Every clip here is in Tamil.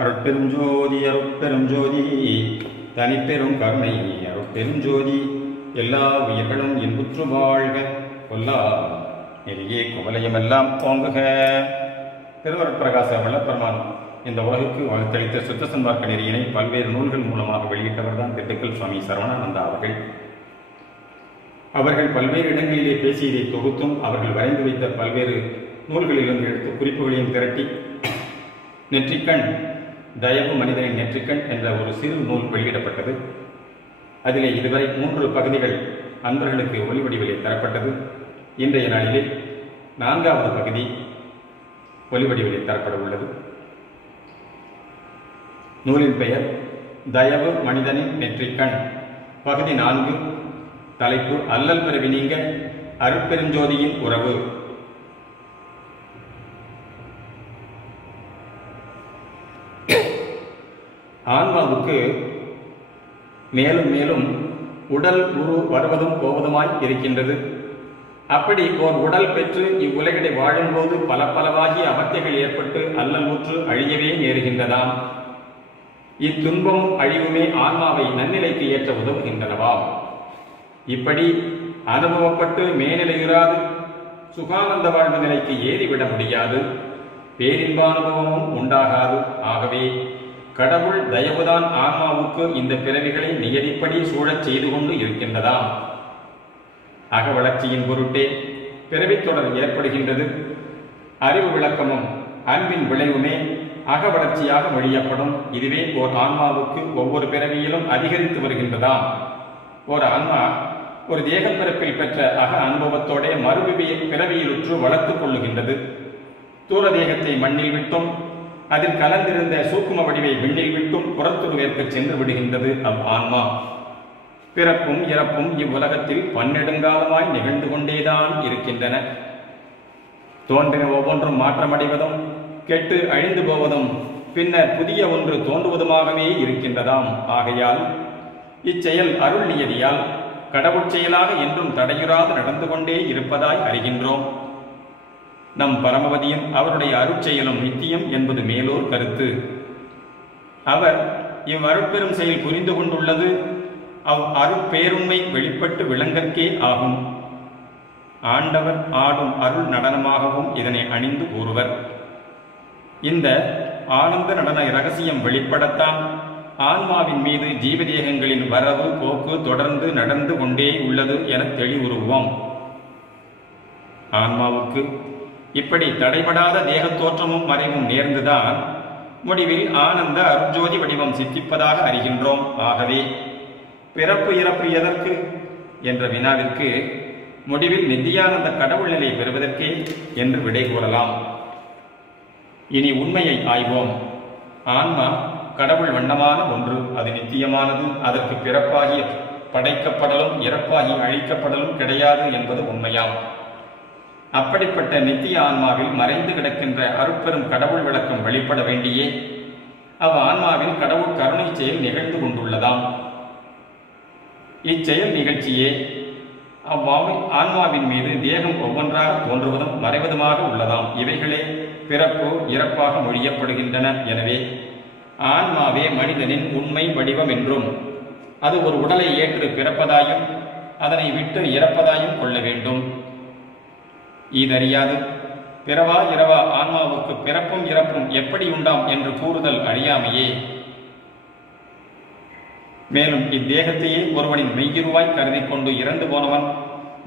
அருட்பெருஞ்சோதி அருட்பெருஞ்சோதி தனிப்பெரும் கருணை அருட்பெருஞ்சோதி எல்லா உயிர்களும் இன்புற்று வாழ்க கொல்லா நெறியே குவலயமெல்லாம் போங்குக. திருவருட்பிரகாச வல்லப்பெருமான் இந்த உலகுக்கு வாழ்த்தளித்த சுத்த சன்மார்க்க நெறியினை பல்வேறு நூல்கள் மூலமாக வெளியிட்டவர் தான் திண்டுக்கல் சுவாமி சரவணானந்தா அவர்கள். அவர்கள் பல்வேறு இடங்களிலே பேசியதை தொகுத்தும் அவர்கள் வரைந்து வைத்த பல்வேறு நூல்களிலிருந்து எடுத்து குறிப்புகளையும் திரட்டி நெற்றிக்கண் தயவு மனிதனின் நெற்றிக்கண் என்ற ஒரு சிறு நூல் வெளியிடப்பட்டது. அதிலே இதுவரை 3 பகுதிகள் அன்பர்களுக்கு ஒலி வடிவிலே தரப்பட்டது. இன்றைய நாளிலே 4வது பகுதி ஒலி வடிவிலே தரப்பட உள்ளது. நூலின் பெயர் தயவு மனிதனின் நெற்றிக்கண், பகுதி 4, தலைப்பு அல்லல் பிறவி நீங்க அருட்பெருஞ்சோதியின் உறவு. ஆன்மாவுக்கு மேலும் மேலும் உடல் உரு வருவதும் போவதுமாய் இருக்கின்றது. அப்படி ஓர் உடல் பெற்று இவ்வுலகிலே வாழும்போது பலவாகிய அவத்தைகள் ஏற்பட்டு அல்லல் ஊற்று அழியவே நேருகின்றதாம். இத்துன்பமும் அழிவுமே ஆன்மாவை நன்னிலைக்கு ஏற்ற உதவுகின்றனவா? இப்படி அனுபவப்பட்டு மேநிலையுறாது சுகானந்த வாழ்வு நிலைக்கு ஏறிவிட முடியாது, பேரின்பானுபவமும் உண்டாகாது. ஆகவே கடவுள் தயவுதான் ஆன்மாவுக்கு இந்த பிறவிகளை நியதிப்படி சூழச் செய்து கொண்டு இருக்கின்றதாம். அக வளர்ச்சியின் பொருட்டே பிறவித்தொடர் ஏற்படுகின்றது. அறிவு விளக்கமும் அன்பின் விளைவுமே அக வளர்ச்சியாக மொழியப்படும். இதுவே ஓர் ஆன்மாவுக்கு ஒவ்வொரு பிறவியிலும் அதிகரித்து வருகின்றதாம். ஓர் ஆன்மா ஒரு தேக பிறப்பில் பெற்ற அக அனுபவத்தோட பிறவியிலுற்று வளர்த்துக் கொள்ளுகின்றது. தூர தேகத்தை மண்ணில் விட்டும் அதில் கலந்திருந்த சூக்கும வடிவை விண்ணில் விட்டும் புறத்துருவேற்க சென்று விடுகின்றது அவ் ஆன்மா. பிறப்பும் இறப்பும் இவ்வுலகத்தில் பன்னெடுங்காலமாய் நிகழ்ந்து கொண்டேதான் இருக்கின்றன. தோன்றின ஒவ்வொன்றும் மாற்றமடைவதும் கெட்டு அழிந்து போவதும் பின்னர் புதிய ஒன்று தோன்றுவதுமாகவே இருக்கின்றதாம். ஆகையால் இச்செயல் அருள் நியதியால் கடவுள் செயலாக என்றும் தடையுறாது நடந்து கொண்டே இருப்பதாய் அறிகின்றோம். நம் பரமவதியும் அவருடைய அருட்செயலும் நித்தியம் என்பது மேலோர் கருத்து. அவர் இவ்வருட்பெரும் செயல் புரிந்து கொண்டுள்ளது அவ் அருட்பேருண்மை வெளிப்பட்டு விளங்கற்கே ஆகும். ஆண்டவர் ஆடும் அருள் நடனமாகவும் இதனை அணிந்து கூறுவர். இந்த ஆனந்த நடன இரகசியம் வெளிப்படத்தான் ஆன்மாவின் மீது ஜீவதேகங்களின் வரவு போக்கு தொடர்ந்து நடந்து கொண்டே உள்ளது என தெளிவுறுவோம். ஆன்மாவுக்கு இப்படி தடைபடாத தேகத் தோற்றமும் மறைவும் நேர்ந்துதான் முடிவில் ஆனந்த அருட்ஜோதி வடிவம் சித்திப்பதாக அறிகின்றோம். ஆகவே பிறப்பு இறப்பு எதற்கு என்ற வினாவிற்கு முடிவில் நித்தியானந்த கடவுள் நிலை பெறுவதற்கே என்று விடை கூறலாம். இனி உண்மையை ஆய்வோம். ஆன்மா கடவுள் வண்ணமான ஒன்று, அது நித்தியமானது. அதற்கு பிறப்பாகி படைக்கப்படலும் இறப்பாகி அழிக்கப்படலும் கிடையாது என்பது உண்மையாம். அப்படிப்பட்ட நித்திய ஆன்மாவில் மறைந்து கிடக்கின்ற அருட்பெரும் கடவுள் விளக்கம் வெளிப்பட வேண்டியே அவ் ஆன்மாவில் கடவுள் கருணை செயல் நிகழ்ந்து கொண்டுள்ளதாம். இச்செயல் நிகழ்ச்சியே ஆன்மாவின் மீது தேகம் ஒவ்வொன்றாக தோன்றுவதும் மறைவதுமாக உள்ளதாம். இவைகளே பிறப்பு இறப்பாக மொழியப்படுகின்றன. எனவே ஆன்மாவே மனிதனின் உண்மை வடிவம் என்றும் அது ஒரு உடலை ஏற்று பிறப்பதாயும் அதனை விட்டு இறப்பதாயும் கொள்ள வேண்டும். இதறியாது பிறவா இரவா ஆன்மாவுக்கு பிறப்பும் இறப்பும் எப்படி உண்டாம் என்று கூறுதல் அறியாமையே. மேலும் இத்தேகத்தையே ஒருவனின் மெய்யுருவாய் கருதி கொண்டு இறந்து போனவன்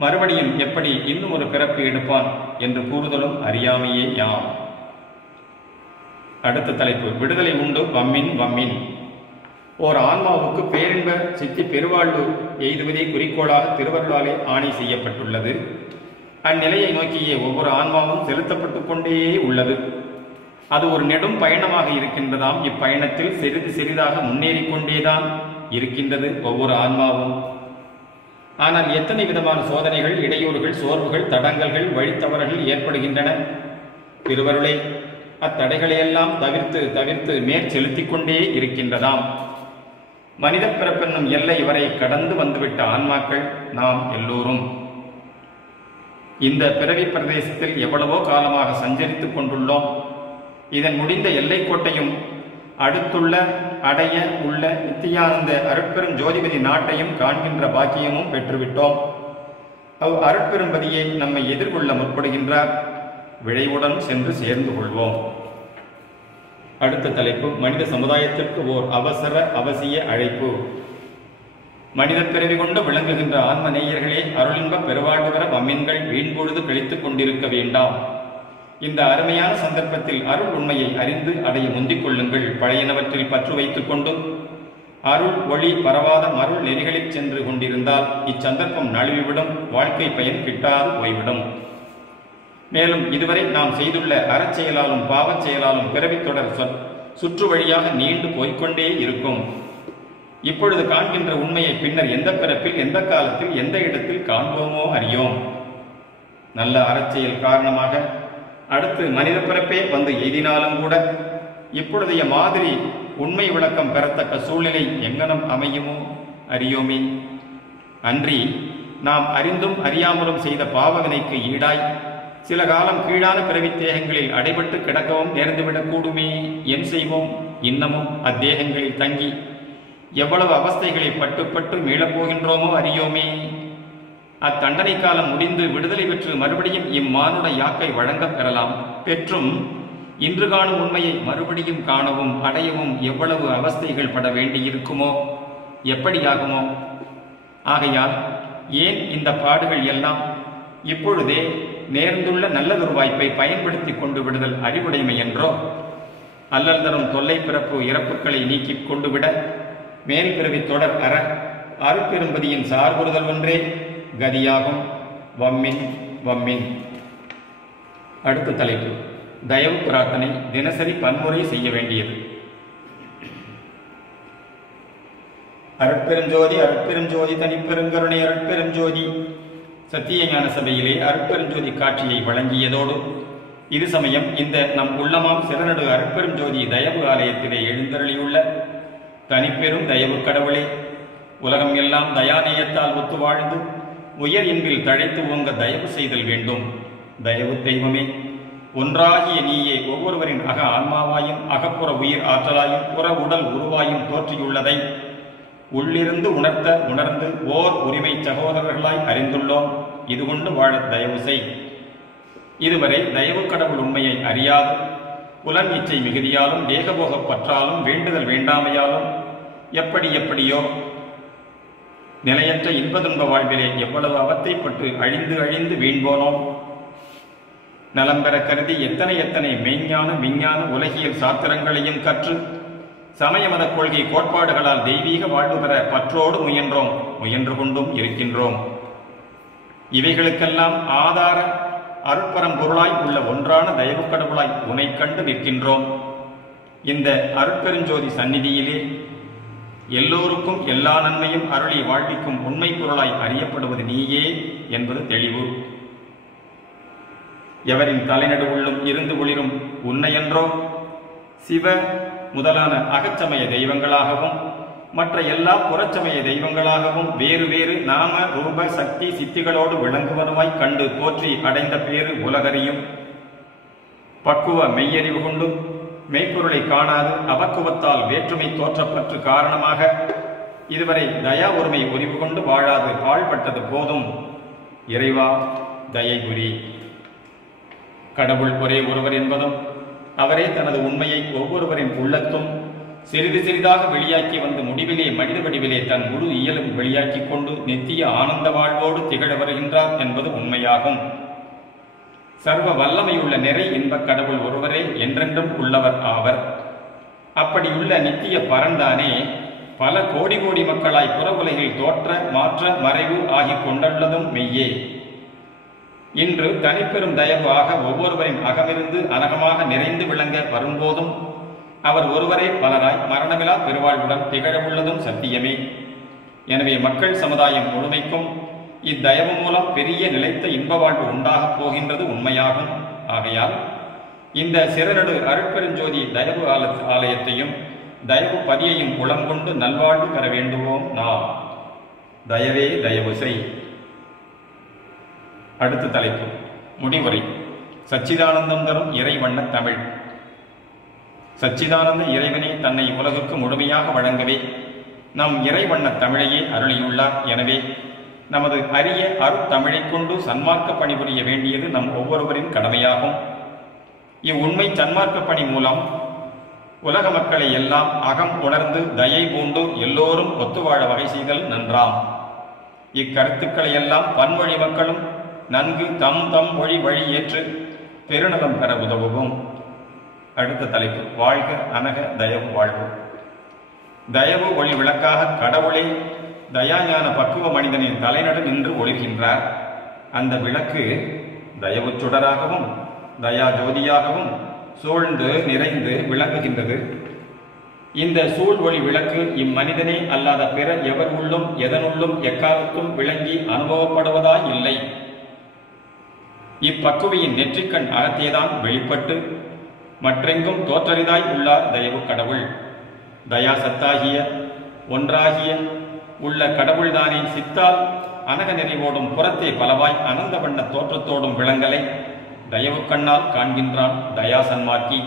மறுபடியும் எப்படி இன்னும் ஒரு பிறப்பு எடுப்பான் என்று கூறுதலும் அறியாமையே யாம். அடுத்த தலைப்பு விடுதலை உண்டு வம்மின் வம்மின். ஓர் ஆன்மாவுக்கு பேரின்ப சித்தி பெருவாழ்வு எய்துவதே குறிக்கோளாக திருவருளாலே ஆணை செய்யப்பட்டுள்ளது. அந்நிலையை நோக்கியே ஒவ்வொரு ஆன்மாவும் செலுத்தப்பட்டு கொண்டே உள்ளது. அது ஒரு நெடும் பயணமாக இருக்கின்றதாம். இப்பயணத்தில் சிறிது சிறிதாக முன்னேறிக் கொண்டேதான் இருக்கின்றது ஒவ்வொரு ஆன்மாவும். ஆனால் எத்தனை விதமான சோதனைகள், இடையூறுகள், சோர்வுகள், தடங்கல்கள், வழித்தவறுகள் ஏற்படுகின்றன. திருவருளை அத்தடைகளையெல்லாம் தவிர்த்து மேற்செலுத்திக் கொண்டே இருக்கின்றதாம். மனித பிறப்பென்னும் எல்லை வரை கடந்து வந்துவிட்ட ஆன்மாக்கள் நாம் எல்லோரும். இந்த பிறவி பிரதேசத்தில் எவ்வளவோ காலமாக சஞ்சரித்துக் கொண்டுள்ளோம். இதன் முடிந்த எல்லைக்கோட்டையும் அடுத்துள்ள அடைய உள்ள நித்தியானந்த அருட்பெரும் ஜோதிபதி நாட்டையும் காண்கின்ற பாக்கியமும் பெற்றுவிட்டோம். அருட்பெரும்பதியை நம்மை எதிர்கொள்ள முற்படுகின்றார். விழைவுடன் சென்று சேர்ந்து கொள்வோம். அடுத்த தலைப்பு மனித சமுதாயத்திற்கு ஓர் அவசர அவசிய அழைப்பு. மனித பிறவி கொண்டு விளங்குகின்ற ஆன்ம நேயர்களே, அருளின்ப பெருவாழ்வு பெற வம்மின்கள் வீண்பொழுது கழித்துக் கொண்டிருக்க வேண்டாம். இந்த அருமையான சந்தர்ப்பத்தில் அருள் உண்மையை அறிந்து அடைய முந்திக் கொள்ளுங்கள். பழையனவற்றில் பற்று வைத்துக் கொண்டு அருள் ஒளி பரவாத மருள் நெறிகளில் சென்று கொண்டிருந்தால் இச்சந்தர்ப்பம் நழுவிவிடும், வாழ்க்கை பயன் கிட்டாது போய்விடும். மேலும் இதுவரை நாம் செய்துள்ள அறச்செயலாலும் பாவச் செயலாலும் பிறவித் தொடர் சுற்று வழியாக நீண்டு போய்கொண்டே இருக்கும். இப்பொழுது காண்கின்ற உண்மையை பின்னர் எந்த பிறப்பில், எந்த காலத்தில், எந்த இடத்தில் காண்போமோ அறியோம். நல்ல அறச்செயல் காரணமாக அடுத்து மனித பிறப்பே வந்து எய்தினாலும் கூட இப்பொழுதைய மாதிரி உண்மை விளக்கம் பெறத்தக்க சூழ்நிலை எங்கனம் அமையுமோ அறியோமே. அன்றி நாம் அறிந்தும் அறியாமலும் செய்த பாவவினைக்கு ஈடாய் சில காலம் கீழான பிறவி தேகங்களில் அடைபட்டு கிடக்கவும் நேர்ந்துவிடக் கூடுமே. என் செய்வோம்? இன்னமும் அத்தேகங்களில் தங்கி எவ்வளவு அவஸ்தைகளை பட்டு மீளப்போகின்றோமோ அறியோமே. அத்தண்டனை காலம் முடிந்து விடுதலை பெற்று மறுபடியும் இம்மானுட யாக்கை வழங்கப் பெறலாம். பெற்றும் இன்று காணும் உண்மையை மறுபடியும் காணவும் அடையவும் எவ்வளவு அவஸ்தைகள் பட வேண்டியிருக்குமோ, எப்படியாகுமோ? ஆகையால் ஏன் இந்த பாடுகள் எல்லாம்? இப்பொழுதே நேர்ந்துள்ள நல்லதொரு வாய்ப்பை பயன்படுத்தி கொண்டு விடுதல் அறிவுடைமை என்றோ, அல்லல் தரும் தொல்லை பிறப்பு இறப்புகளை நீக்கிக் கொண்டு விட மேல் பிறவி தொடர் அற அருட்பெரும்பதியின் சார்புறுதல் ஒன்றே கதியாகும். வம்மின் வம்மின். அடுத்த தலைப்பு தயவு பிரார்த்தனை தினசரி பன்முறை செய்ய வேண்டியது. அருட்பெருஞ்சோதி அருட்பெருஞ்சோதி தனிப்பெருங்கருணை அருட்பெருஞ்சோதி. சத்திய ஞான சபையிலே அருட்பெருஞ்சோதி காட்சியை வழங்கியதோடு இது சமயம் இந்த நம் உள்ளமாம் சிறநடு அருட்பெருஞ்சோதி தயவு ஆலயத்திலே எழுந்தருளியுள்ள தனிப்பெரும் தயவு கடவுளே, உலகம் எல்லாம் தயாநேயத்தால் ஒத்து வாழ்ந்து உயர் இன்பில் தழைத்து ஓங்க தயவு செய்தல் வேண்டும். தயவு தெய்வமே, ஒன்றாகிய நீயே ஒவ்வொருவரின் அக ஆன்மாவாயும் அகப்புற உயிர் ஆற்றலாயும் புற உடல் உருவாயும் தோற்றியுள்ளதை உள்ளிருந்து உணர்ந்து ஓர் உரிமை சகோதரர்களாய் அறிந்துள்ளோம். இது கொண்டு வாழ தயவு செய். இதுவரை தயவு கடவுள் உண்மையை அறியாது புலன் இச்சை மிகுதியாலும் தேகபோக பற்றாலும் வேண்டுதல் வேண்டாமையாலும் எப்படியோ நிலையற்ற இன்பதுன்ப வாழ்விலே எவ்வளவு அவத்தைப்பட்டு அழிந்து வீண்போனோம். நலம் பெற கருதி எத்தனை மெய்ஞான விஞ்ஞான உலகியல் சாத்திரங்களையும் கற்று சமய மத கொள்கை கோட்பாடுகளால் தெய்வீக வாழ்வு பெற பற்றோடு முயன்று கொண்டும் இருக்கின்றோம். இவைகளுக்கெல்லாம் ஆதார அருட்பரம்பொருளாய் உள்ள ஒன்றான தயவு கடவுளாய் உனை கண்டு நிற்கின்றோம். இந்த அருட்பெருஞ்சோதி சந்நிதியிலே எல்லோருக்கும் எல்லா நன்மையும் அருளி வாழ்விக்கும் உண்மை பொருளாய் அறியப்படுவது நீயே என்பது தெளிவு. எவரின் தலைநடு உள்ளும் இருந்து ஒளிரும் உன்னையன்றோ சிவ முதலான அகச்சமய தெய்வங்களாகவும் மற்ற எல்லா புறச்சமய தெய்வங்களாகவும் வேறு நாம ரூப சக்தி சித்திகளோடு விளங்குவதுமாய் கண்டு போற்றி அடைந்த பேறு உலகறியும். பக்குவ மெய்யறிவு கொண்டு மெய்ப்பொருளை காணாது அபக்குவத்தால் வேற்றுமை தோற்றப்பற்று காரணமாக இதுவரை தயா ஒருமை உரிவு கொண்டு வாழாது பாழ்பட்டது போதும். இறைவா தயை புரி. கடவுள் ஒரே ஒருவர் என்பதும் அவரே தனது உண்மையை ஒவ்வொருவரின் உள்ளத்தும் சிறிதாக வெளியாக்கி வந்து முடிவிலே மனித வடிவிலே தன் முழு இயலும் வெளியாக்கி கொண்டு நித்திய ஆனந்த வாழ்வோடு திகழ வருகின்றார் என்பது உண்மையாகும். சர்வ வல்லமையுள்ள நிறை இன்பக் கடவுள் ஒருவரே என்றென்றும் உள்ளவர் ஆவர். அப்படியுள்ள நித்திய பரந்தானே பல கோடி மக்களாய் புற உலகில் தோற்ற மாற்ற மறைவு ஆகி கொண்டுள்ளதும் மெய்யே. இன்று தனிப்பெரும் தயவு ஆக ஒவ்வொருவரின் அகமிருந்து அனகமாக நிறைந்து விளங்க வரும்போதும் அவர் ஒருவரே பலராய் மரணமிலா பெருவாழ்வுடன் திகழவுள்ளதும் சத்தியமே. எனவே மக்கள் சமுதாயம் முழுமைக்கும் இத்தயவு மூலம் பெரிய நிலைத்த இன்ப வாழ்வு உண்டாகப் போகின்றது உண்மையாகும். ஆகையால் இந்த சிறநடு அருட்பெருஞ்சோதி தயவு ஆலயத்தையும் தயவு பதியையும் உளங்கொண்டு நல்வாழ்வு பெற வேண்டுவோம் நாம். தயவே தயவு செய். அடுத்த தலைப்பு முடிவுரை. சச்சிதானந்தம் தரும் இறைவண்ண தமிழ். சச்சிதானந்த இறைவனே தன்னை உலகுக்கு முழுமையாக வழங்கவே நம் இறைவண்ண தமிழையே அருளியுள்ளார். எனவே நமது அரிய அருத்தமிழை கொண்டு சன்மார்க்க பணிபுரிய வேண்டியது நம் ஒவ்வொருவரின் கடமையாகும். இவ்வுண்மை சன்மார்க்க பணி மூலம் உலக மக்களை எல்லாம் அகம் உணர்ந்து தயை பூண்டு எல்லோரும் ஒத்துவாழ வகை செய்தல் நன்றாம். இக்கருத்துக்களை எல்லாம் பன்மொழி மக்களும் நன்கு தம் தம் மொழி வழி ஏற்று பெருநலம் பெற உதவுவோம். அடுத்த தலைப்பு, வாழ்க அனக தயவு வாழ்வு. தயவு ஒளி விளக்காக கடவுளே தயாஞான பக்குவ மனிதனின் தலைநடு நின்று ஒளிர்கின்றார். அந்த விளக்கு தயவு சுடராகவும் தயா ஜோதியாகவும் சூழ்ந்து நிறைந்து விளங்குகின்றது. இந்த சூழ் ஒளி விளக்கு இம்மனிதனே அல்லாத பிற எவர் உள்ளும் எதனுள்ளும் எக்காலத்தும் விளங்கி அனுபவப்படுவதாய் இல்லை. இப்பக்குவியின் நெற்றிக்கண் அகத்தேதான் வெளிப்பட்டு மற்றெங்கும் தோற்றரிதாய் உள்ளார் தயவு கடவுள். தயா சத்தாகிய ஒன்றாகிய உள்ள கடவுள்தானே சித்தால் அனக நிறைவோடும் புறத்தே பலவாய் அனந்த வண்ண தோற்றத்தோடும் விளங்கலை தயவு கண்ணால் காண்கின்றான் தயா சன்மார்க்கி.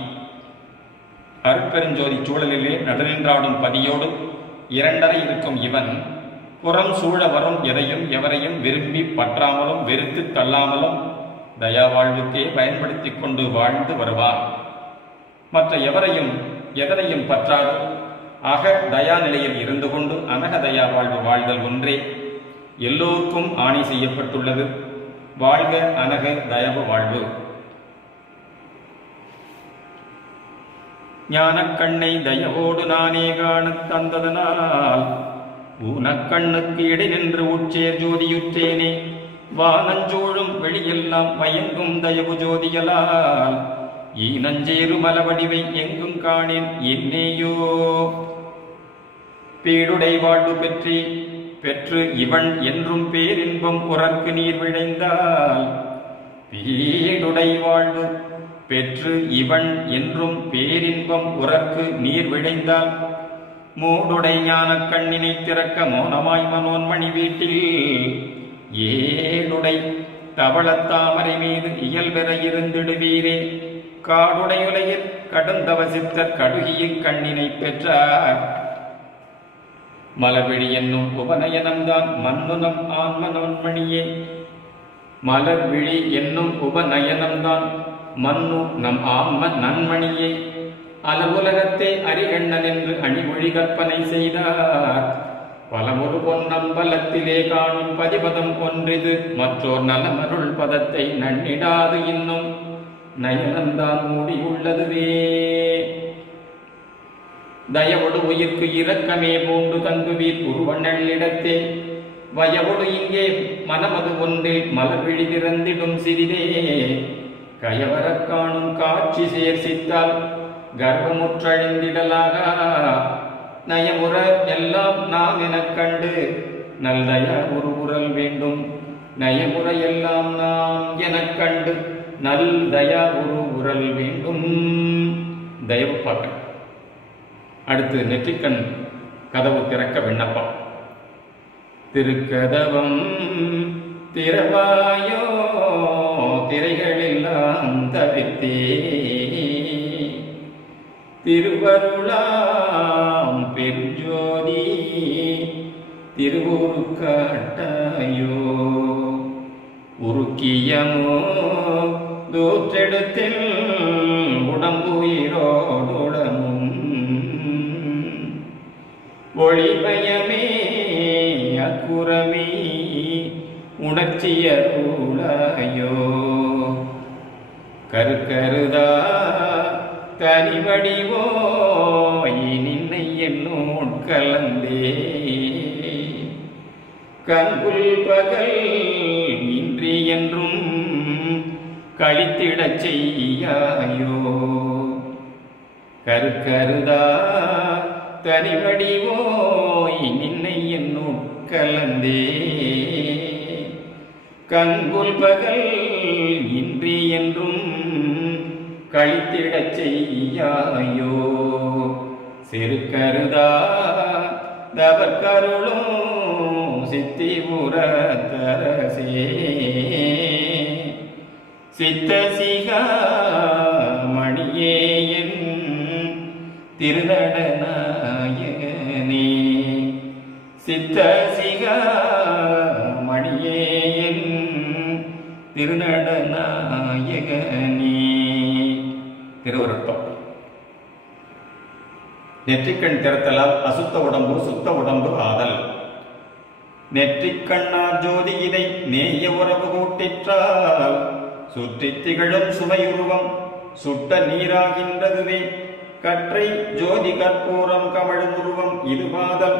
அருட்பெருஞ்சோதி சூழலிலே நடுநின்றாடும் பதியோடு இரண்டரை இருக்கும் இவன் புறம் சூழ வரும் எதையும் எவரையும் விரும்பி பற்றாமலும் வெறுத்து தள்ளாமலும் தயா வாழ்வுக்கே பயன்படுத்தி கொண்டு வாழ்ந்து வருவார். மற்ற எவரையும் எதனையும் பற்றாது அக தயா நிலையில் இருந்து கொண்டு அனக தயா வாழ்வு வாழ்தல் ஒன்றே எல்லோருக்கும் ஆணை செய்யப்பட்டுள்ளது. வாழ்க அனக தயவு வாழ்வு. ஞானக்கண்ணை தயவோடு நானே காணத் தந்ததனால் ஊனக்கண்ணுக்கு இடை நின்று உச்சேர் ஜோதியுற்றேனே. வானஞ்சூழும் வெளியெல்லாம் மயங்கும் தயவு ஜோதியலால் ஈனஞ்சேரு மலவடிவை எங்கும் காணேன் என்னேயோ. பீடுடை வாழ்வு பெற்று இவன் என்றும் பேரின்பம் உறக்கு நீர் விழைந்தால் பீடுடை வாழ்வு பெற்று இவன் என்றும் பேரின்பம் உறக்கு நீர் விழைந்தால் மூடுடை ஞான கண்ணினை திறக்க மோனமாய் மனோன்மணி வீட்டில் ஏடுடை தவளத்தாமரை மீது இயல்பெற இருந்திடுவீரே. காடுடையுலையில் கடுந்தவசித்த கடுகிய கண்ணினை பெற்றார். மலர்விழி என்னும் உபநயனம்தான் மன்னுனம் ஆன்ம நோன்மணியே. மலர்விழி என்னும் உபநயனம்தான் மன்னு நம் ஆன்ம நன்மணியே. அலவுலகத்தே அரிகண்ணன் என்று அணிமொழி கற்பனை செய்தார். பலமொரு பொன்னம்பலத்திலே காணும் பதிபதம் ஒன்றிது மற்றோர் நலமருள் பதத்தை நன்னிடாது இன்னும் நயனந்தான் மூடியுள்ளதுவே. தயவொடு உயிர்க்கு இரக்கமே பூண்டு தங்குவீர் உருவண்ணலிடத்தே வயவொடு இங்கே மனமது ஒன்றில் மலர்விழி திறந்திடும் சிறிதே. கயவரக் காணும் காட்சி சேர்சித்தால் கர்வமுற்றழிந்திடலாக நயமுற எல்லாம் நாம் எனக் கண்டு நல்தய உருவுறல் வேண்டும். நயமுற எல்லாம் நாம் எனக் கண்டு நல் தயா உருவுறல் வேண்டும். தயவு பார்க்க. அடுத்து நெற்றிக்கண் கதவு திறக்க விண்ணப்பம். திருக்கதவம் திறவாயோ திரைகளெல்லாம் தவிர்த்தே திருவருளாம் பெருஞ்சோதி திருவுரு காட்டாயோ. உருக்கியமோ தூற்றெடுத்தில் உடம்புயிரோடுடமும் ஒளிபயமே அக்குறமே உணர்ச்சியருளாயோ. கருக்கருதா தனிவடிவோய் நின்னை என்னோட் கலந்தே கங்குல் பகல் இன்றி என்றும் கழித்திடச் செய்யாயோ. கருக்கருதா தனிவடிவோய் நின்னை என்னோட் கலந்தே கங்குல் பகல் இன்றி என்றும் கழித்திடச் செய்யாயோ. செருக்கருதா தவக்கருளும் சித்திபுரத்தரசே சித்தசிகா மணியே என் திருநடநாயகனே சித்த சிகாமணியேன் திருநடநாயகனே. திருவருட்பம். நெற்றிக்கண் திறத்தலால் அசுத்த உடம்பு சுத்த உடம்பு ஆதல். நெற்றிக்கண்ணார் ஜோதி இதை நேய உறவு கூட்டிற்றால் சுற்றி திகழும் சுவையுருவம் சுட்ட நீராகின்றதுவே. கற்றை ஜோதி கற்பூரம் கமழும் உருவம் இதுவாதல்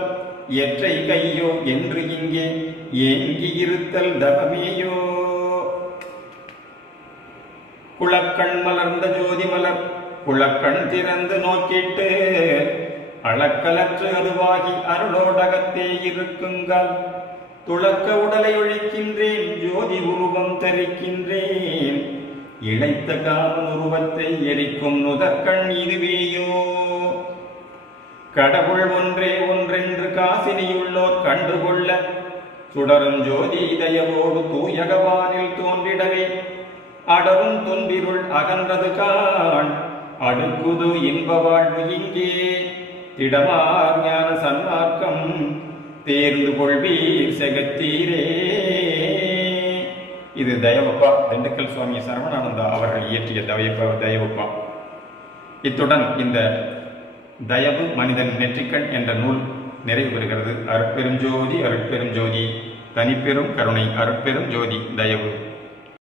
எற்றை கையோ என்று இங்கே ஏங்கி இருத்தல் தவமேயோ. குளக்கண் மலர்ந்த ஜோதி மலர் குளக்கண் திறந்து நோக்கிட்டு அளக்கலற்று அதுவாகி அருளோடகத்தே இருக்குங்கள். துளக்க உடலை ஒழிக்கின்றேன் ஜோதி உருவம் தரிக்கின்றேன். இழைத்த காமன் உருவத்தை எரிக்கும் நுதற்கண் இதுவேயோ. கடவுள் ஒன்றே ஒன்றென்று காசினியுள்ளோர் கண்டுகொள்ள சுடரும் ஜோதி தயவோடு தூயகவானில் தோன்றிடவே. அடரும் துன்பிருள் அகன்றது காண் அடுக்குது இன்ப வாழ்வு இங்கே. திடமார் ஞான சன்மார்க்கம் தேர்ந்து கொள்வீர் செகத்தீரே. இது தயவப்பா திண்டுக்கல் சுவாமி சரவணானந்தா அவர்கள் இயற்றிய தயவப்பா. இத்துடன் இந்த தயவு மனிதன் நெற்றிக்கண் என்ற நூல் நிறைவு பெறுகிறது. அருட்பெரும் ஜோதி அருட்பெரும் ஜோதி தனிப்பெரும் கருணை அருட்பெரும் ஜோதி தயவு.